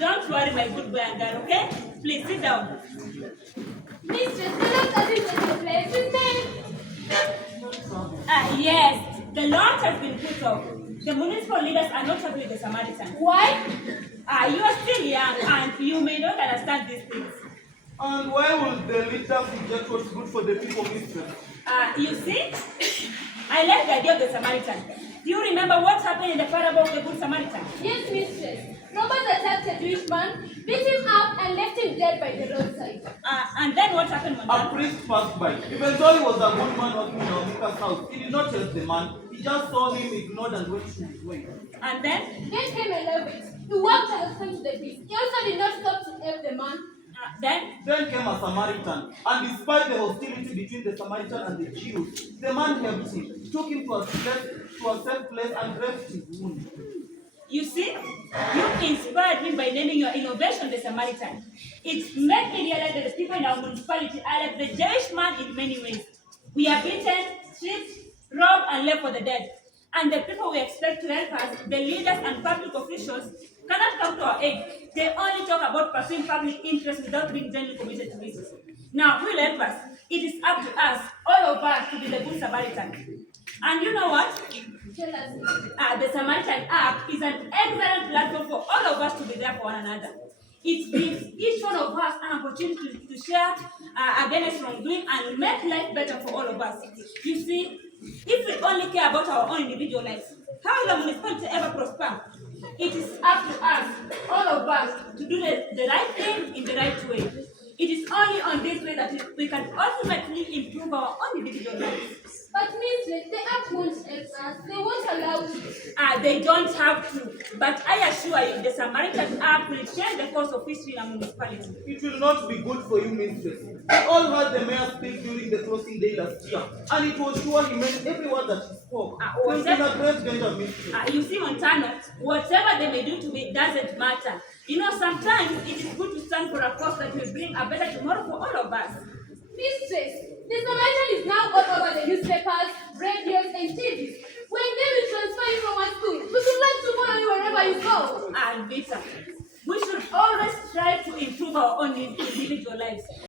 Don't worry, my good boy and girl, okay? Please sit down. Mistress, the Lord doesn't take the place with me. Yes, the launch has been put off. The municipal leaders are not happy with the Samaritan. Why? You are still young and you may not understand these things. And why would the leaders reject what's good for the people, mistress? You see, I like the idea of the Samaritan. Do you remember what happened in the parable of the Good Samaritan? Yes, mistress. Robbers attacked a Jewish man, beat him up, and left him dead by the roadside. And then what happened, A Montano? priest passed by. Even though he was a good man working in Alvita's house, he did not help the man. He just saw him, ignored, and went his way. And then? Then came a Levite. He walked and came to the priest. He also did not stop to help the man. Then Came a Samaritan, and despite the hostility between the Samaritan and the Jews, the man helped him, took him to a safe place, and dressed his wound. you see, you inspired me by naming your innovation the Samaritan. It made me realize that the people in our municipality are like the Jewish man in many ways. We are beaten, stripped, robbed, and left for the dead. And the people we expect to help us, the leaders and public officials, cannot come to our aid. They only talk about pursuing public interest without being genuinely committed to it. Now, who will help us? It is up to us, all of us, to be the good Samaritan. And you know what? Tell us. The Samaritan app is an excellent platform for all of us to be there for one another. It gives each one of us an opportunity to share against wrongdoing and make life better for all of us. You see, if we only care about our own individual lives, how will the municipality ever prosper? It is up to us, all of us, to do the right thing in the right way. It is only on this way that we can ultimately improve our own individual lives. But mistress, the app won't help us. They won't allow us. They don't have to. But I assure you, the Samaritan app will change the course of history in our municipality. It will not be good for you, mistress. We all heard the mayor speak during the closing day last year, and it was sure he meant every word that he spoke. He was in a great danger, mistress. You see, Montano, whatever they may do to me doesn't matter. You know, sometimes it is good to stand for a cause that will bring a better tomorrow for all of us. Mistress, the Samaritan is now all over the newspapers, radios, and TVs. When they will transfer you from one school, we should like to follow you wherever you go. Alvita, we should always strive to improve our own individual lives.